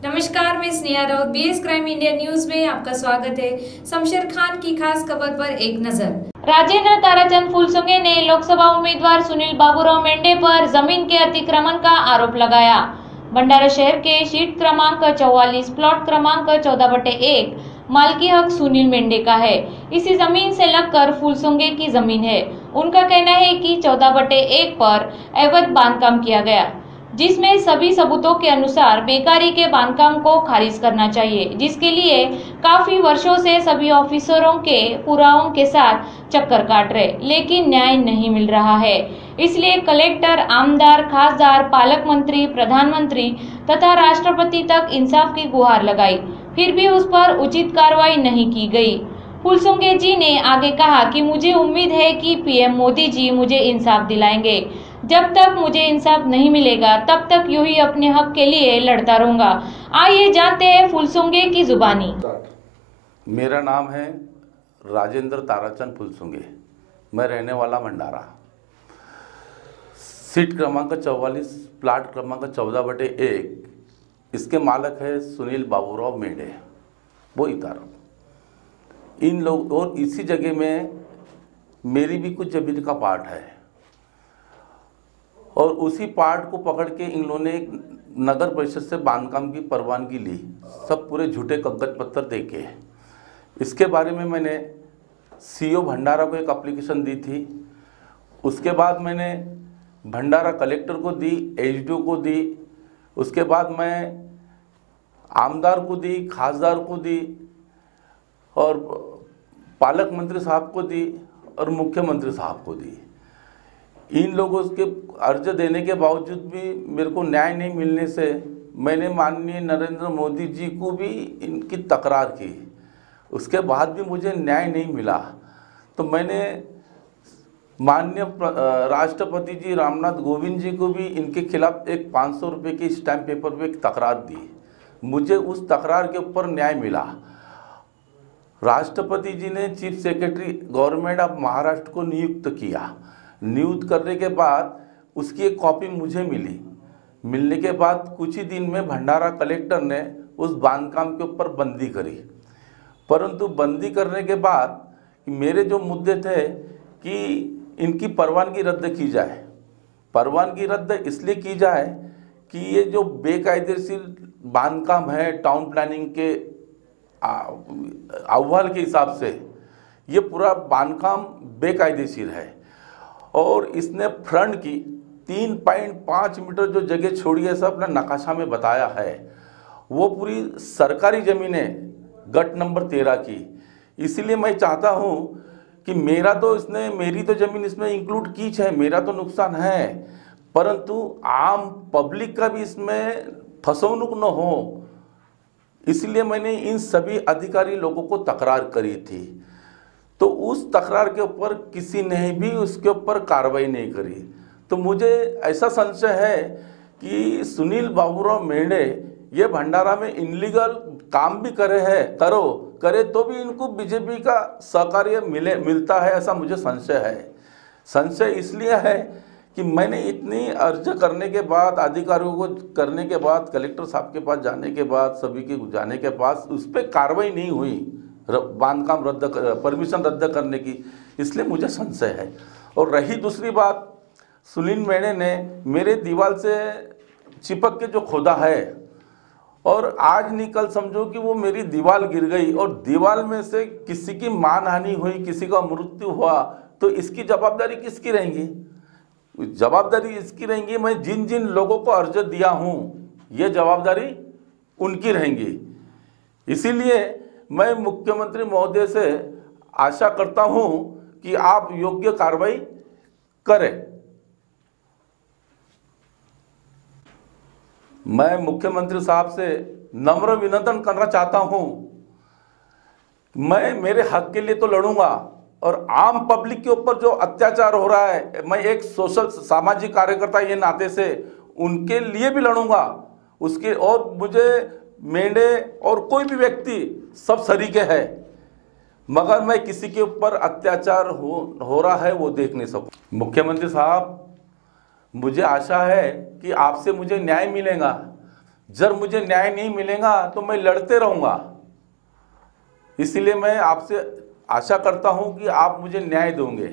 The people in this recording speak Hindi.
नमस्कार, मैं Sneha Raut. BS crime India news में आपका स्वागत है। शमशेर खान की खास खबर पर एक नजर। राजेंद्र ताराचंद फुलसुंगे ने लोकसभा उम्मीदवार सुनील बाबूराव मेंढे पर जमीन के अतिक्रमण का आरोप लगाया। भंडारा शहर के शीट क्रमांक 44 प्लॉट क्रमांक 14/1 मालकी हक सुनील मेंढे का है। इसी जमीन से लगकर फुलसुंगे की जमीन है। उनका कहना है कि 14/1 पर अवैध बांधकाम किया गया, जिसमें सभी सबूतों के अनुसार बेकारी के बांधकाम को खारिज करना चाहिए, जिसके लिए काफी वर्षों से सभी ऑफिसरों के पुरावों के साथ चक्कर काट रहे, लेकिन न्याय नहीं मिल रहा है। इसलिए कलेक्टर, आमदार, खासदार, पालक मंत्री, प्रधानमंत्री तथा राष्ट्रपति तक इंसाफ की गुहार लगाई, फिर भी उस पर उचित कार्रवाई नहीं की गई। फुलसुंगे जी ने आगे कहा कि मुझे उम्मीद है कि पीएम मोदी जी मुझे इंसाफ दिलाएंगे। जब तक मुझे इंसाफ नहीं मिलेगा तब तक यूं ही अपने हक के लिए लड़ता रहूंगा। आइए जानते हैं फुलसुंगे की जुबानी। मेरा नाम है राजेंद्र ताराचंद फुलसुंगे। मैं रहने वाला भंडारा। सीट क्रमांक 44 प्लाट क्रमांक 14/1 इसके मालक है सुनील बाबूराव मेंढे, वो इतारा। इन लोग और इसी जगह में मेरी भी कुछ जमीन का पार्ट है और उसी पार्ट को पकड़ के इन लोगों ने एक नगर परिषद से बांधकाम की परवानगी ली, सब पूरे झूठे कागज पत्तर देके। इसके बारे में मैंने सीओ भंडारा को एक एप्लीकेशन दी थी। उसके बाद मैंने भंडारा कलेक्टर को दी, एसडीओ को दी, उसके बाद मैं आमदार को दी, खासदार को दी और पालक मंत्री साहब को दी और मुख्यमंत्री साहब को दी। इन लोगों के अर्ज देने के बावजूद भी मेरे को न्याय नहीं मिलने से मैंने माननीय नरेंद्र मोदी जी को भी इनकी तकरार की। उसके बाद भी मुझे न्याय नहीं मिला तो मैंने माननीय राष्ट्रपति जी रामनाथ कोविंद जी को भी इनके खिलाफ एक 500 रुपये की स्टैम्प पेपर पे एक तकरार दी। मुझे उस तकरार के ऊपर न्याय मिला। राष्ट्रपति जी ने chief secretary government of Maharashtra को नियुक्त किया। नियुक्त करने के बाद उसकी एक कॉपी मुझे मिली। मिलने के बाद कुछ ही दिन में भंडारा कलेक्टर ने उस बांधकाम के ऊपर बंदी करी। परंतु बंदी करने के बाद मेरे जो मुद्दे थे कि इनकी परवानगी रद्द की जाए। परवानगी रद्द इसलिए की जाए कि ये जो बेकायदेशीर बांधकाम है टाउन प्लानिंग के अहवाल के हिसाब से ये पूरा बांधकाम बेकायदेशीर है और इसने फ्रंट की 3.5 मीटर जो जगह छोड़ी है सब अपना नक्शा में बताया है, वो पूरी सरकारी ज़मीन है गट नंबर 13 की। इसलिए मैं चाहता हूँ कि मेरी तो ज़मीन इसमें इंक्लूड की है, मेरा तो नुकसान है, परंतु आम पब्लिक का भी इसमें फसौनुक न हो, इसलिए मैंने इन सभी अधिकारी लोगों को तकरार करी थी। तो उस तकरार के ऊपर किसी ने भी उसके ऊपर कार्रवाई नहीं करी। तो मुझे ऐसा संशय है कि सुनील बाबूराव मेंढे ये भंडारा में इनलीगल काम भी करे तो भी इनको बीजेपी का सहकार्य मिलता है, ऐसा मुझे संशय है। संशय इसलिए है कि मैंने इतनी अर्ज करने के बाद, अधिकारियों को करने के बाद, कलेक्टर साहब के पास जाने के बाद, सभी के जाने के पास उस पर कार्रवाई नहीं हुई बांधकाम परमिशन रद्द करने की, इसलिए मुझे संशय है। और रही दूसरी बात, सुनील मेंढे ने मेरे दीवार से चिपक के जो खोदा है और आज नहीं कल समझो कि वो मेरी दीवार गिर गई और दीवार में से किसी की मानहानि हुई, किसी का मृत्यु हुआ, तो इसकी जवाबदारी किसकी रहेंगी? जवाबदारी इसकी रहेंगी, मैं जिन जिन लोगों को अर्ज दिया हूँ ये जवाबदारी उनकी रहेंगी। इसीलिए मैं मुख्यमंत्री महोदय से आशा करता हूं कि आप योग्य कार्रवाई करें। मैं मुख्यमंत्री साहब से नम्र विनंती करना चाहता हूं, मैं मेरे हक के लिए तो लड़ूंगा और आम पब्लिक के ऊपर जो अत्याचार हो रहा है, मैं एक सोशल सामाजिक कार्यकर्ता ये नाते से उनके लिए भी लड़ूंगा उसके। और मुझे मेंढे और कोई भी व्यक्ति सब सरीके है, मगर मैं किसी के ऊपर अत्याचार हो रहा है वो देख नहीं सकूं। मुख्यमंत्री साहब, मुझे आशा है कि आपसे मुझे न्याय मिलेगा। जब मुझे न्याय नहीं मिलेगा तो मैं लड़ते रहूँगा। इसलिए मैं आपसे आशा करता हूँ कि आप मुझे न्याय दोगे।